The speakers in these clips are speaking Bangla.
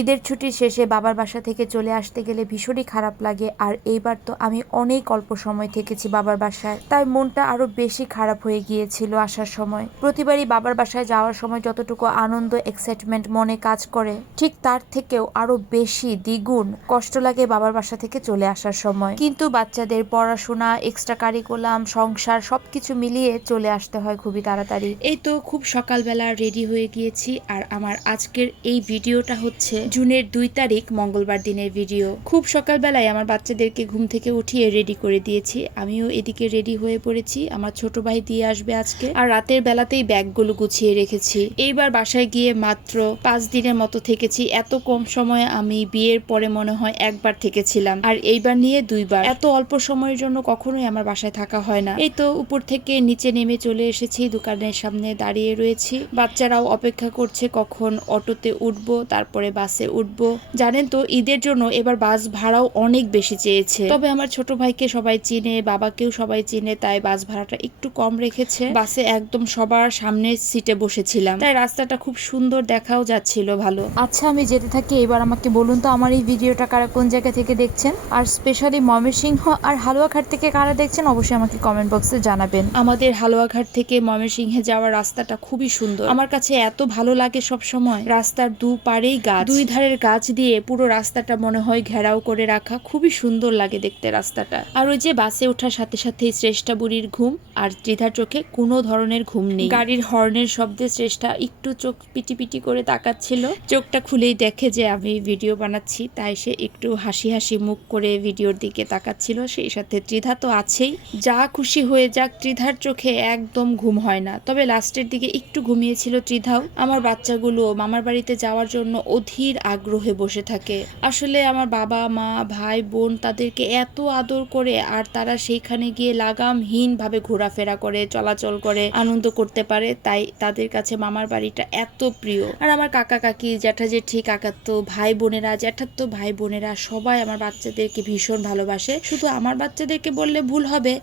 ঈদের ছুটির শেষে বাবার বাসা থেকে চলে আসতে গেলে ভীষণই খারাপ লাগে। আর এইবার তো আমি অনেক অল্প সময় থেকেছি বাবার বাসায়, তাই মনটা আরো বেশি খারাপ হয়ে গিয়েছিল আসার সময়। প্রতিবারই বাবার বাসায় যাওয়ার সময় যতটুকু আনন্দ এক্সাইটমেন্ট মনে কাজ করে, ঠিক তার থেকেও আরো বেশি দ্বিগুণ কষ্ট লাগে বাবার বাসা থেকে চলে আসার সময়। কিন্তু বাচ্চাদের পড়াশোনা, এক্সট্রা কারিকুলাম, সংসার সবকিছু মিলিয়ে চলে আসতে হয় খুবই তাড়াতাড়ি। এই তো খুব সকালবেলা রেডি হয়ে গিয়েছি। আর আমার আজকের এই ভিডিওটা হচ্ছে জুনের 2 তারিখ মঙ্গলবার দিনের ভিডিও। খুব সকালবেলায় আমার বাচ্চাদেরকে ঘুম থেকে উঠিয়ে রেডি করে দিয়েছি। আমিও এদিকে রেডি হয়ে পড়েছি। আমার ছোট ভাই দিয়ে আসবে আজকে। আর রাতের বেলাতেই ব্যাগগুলো গুছিয়ে রেখেছি। এইবার বাসায় গিয়ে মাত্র 5 দিনের মতো থেকেছি। এত কম সময়ে আমি বিয়ের পরে মনে হয় একবার থেকেছিলাম, আর এইবার নিয়ে 2 বার। এত অল্প সময়ের জন্য কখনোই আমার বাসায় থাকা হয় না। এই তো উপর থেকে নিচে নেমে চলে এসেছি, দোকানের সামনে দাঁড়িয়ে রয়েছি। বাচ্চারাও অপেক্ষা করছে কখন অটোতে উঠবো, তারপরে বাসে উঠবো। জানেন তো ঈদের জন্য এবার বাস ভাড়াও অনেক বেশি চেয়েছে। তবে আমার ছোট ভাইকে সবাই চিনে, বাবাকেও সবাই চিনে, তাই বাস ভাড়াটা একটু কম রেখেছে। বাসে একদম সবার সামনের সিটে বসেছিলাম, তাই রাস্তাটা খুব সুন্দর দেখাও যাচ্ছিল ভালো। আচ্ছা, আমি যেতে থাকি। এবার আমাকে বলুন তো আমার এই ভিডিওটা কারা কোন জায়গা থেকে দেখছেন, আর স্পেশালি ময়মনসিংহ আর হালুয়াঘাট থেকে কারা দেখছেন অবশ্যই আমাকে কমেন্ট বক্সে জানাবেন। আমাদের হালুয়াঘাট থেকে ময়মনসিংহে যাওয়ার রাস্তাটা খুবই সুন্দর। আমার কাছে এত ভালো লাগে সব সময়। রাস্তার দুপারেই গাছ, 2 ধারের গাছ দিয়ে পুরো রাস্তাটা মনে হয় ঘেরাও করে রাখা। খুবই সুন্দর লাগে দেখতে রাস্তাটা। আর ওই যে বাসে ওঠার সাথে সাথেই শ্রেষ্ঠা বুড়ির ঘুম, আর ত্রিধার চোখে কোনো ধরনের ঘুম নেই। গাড়ির হর্নের শব্দে শ্রেষ্ঠা একটু চোখ পিটি পিটি করে তাকাচ্ছিল। চোখটা খুলেই দেখে যে আমি ভিডিও বানাচ্ছি, তাই সে একটু হাসি হাসি মুখ করে ভিডিওর দিকে তাকাচ্ছিল। সেই সাথে ত্রিধা তো আছেই। যা খুশি হয়ে যাক, ত্রিধার চোখে একদম ঘুম হয় না। তবে লাস্টের দিকে একটু ঘুমিয়েছিল ত্রিধাও। আমার বাচ্চাগুলো মামার বাড়িতে যাওয়ার জন্য অধীর আগ্রহে বসে থাকে। আসলে আমার বাবা মা ভাই বোন তাদেরকে এত আদর করে, আর তারা সেইখানে গিয়ে লাগামহীন ভাবে ঘোরাফেরা করে, চলাচল করে, আনন্দ করতে পারে, তাই তাদের কাছে মামার বাড়িটা এত প্রিয়। আর আমার কাকা কাকি, জ্যাঠা জেঠি, কাকাতো ভাই বোনেরা, জ্যাঠাতো ভাই বোনেরা সবাই আমার বাচ্চাদেরকে ভীষণ ভালোবাসে। শুধু আমার বাচ্চাদেরকে বললে ভুল হবে,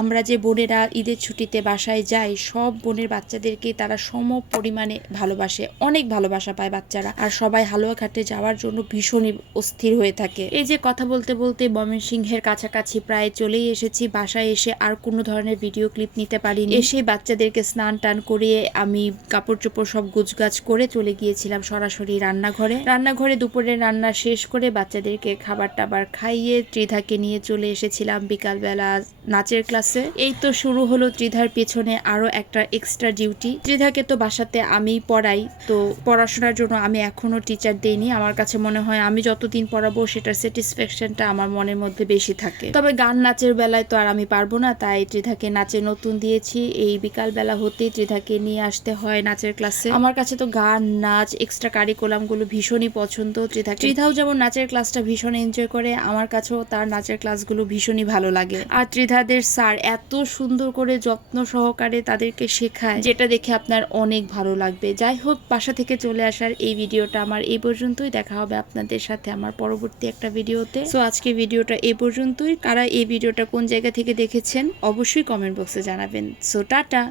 আমরা যে বোনেরা ঈদের ছুটিতে বাসায় যাই, সব বোনের বাচ্চাদেরকে তারা সম পরিমাণে ভালোবাসে। অনেক ভালোবাসা পায় বাচ্চারা। আর সবাই হালুয়াঘাটে যাওয়ার জন্য ভীষণই অস্থির হয়ে থাকে। এই যে কথা বলতে বলতে ময়মনসিংহের কাছাকাছি প্রায় চলেই এসেছি। বাসায় এসে আর কোনো ধরনের ভিডিও ক্লিপ নিতে পারিনি। এসে বাচ্চাদেরকে স্নান টান করিয়ে আমি কাপড় চোপড় সব গুছগাছ করে চলে গিয়েছিলাম সরাসরি রান্নাঘরে দুপুরের রান্না শেষ করে বাচ্চাদেরকে খাবার টাবার খাইয়ে ত্রিধাকে নিয়ে চলে এসেছিলাম বিকালবেলা নাচের ক্লাসে। এই তো শুরু হলো ত্রিধার পেছনে আরো একটা এক্সট্রা ডিউটি। ত্রিধাকে তো বাসাতে আমি পড়াই, তো পড়াশোনার জন্য আমি এখনো টিচার দেইনি। আমার কাছে মনে হয় আমি যতদিন পড়াবো সেটার স্যাটিসফ্যাকশনটা আমার মনের মধ্যে বেশি থাকে। তবে গান নাচের বেলায় তো আর আমি পারবো না, তাই ত্রিধাকে নাচে নতুন দিয়েছি। এই বিকাল বেলা হতেই ত্রিধাকে নিয়ে আসতে হয় নাচের ক্লাসে। আমার কাছে তো গান নাচ এক্সট্রা কারিকুলাম গুলো ভীষণই পছন্দ। ত্রিধাও যেমন নাচের ক্লাসটা ভীষণ এনজয় করে, আমার কাছেও তার নাচের ক্লাসগুলো ভীষণই ভালো লাগে। আর ত্রিধাদের স্যার এত সুন্দর করে যত্ন সহকারে তাদেরকে শেখায়, যেটা দেখে আপনার অনেক ভালো লাগবে। যাই হোক, বাসা থেকে চলে আসার এই ভিডিওটা আমার এই পর্যন্তই। দেখা হবে আপনাদের সাথে আমার পরবর্তী একটা ভিডিওতে। সো আজকে ভিডিওটা এই পর্যন্তই। কারা এই ভিডিওটা কোন জায়গা থেকে দেখেছেন অবশ্যই কমেন্ট বক্সে জানাবেন। So tata.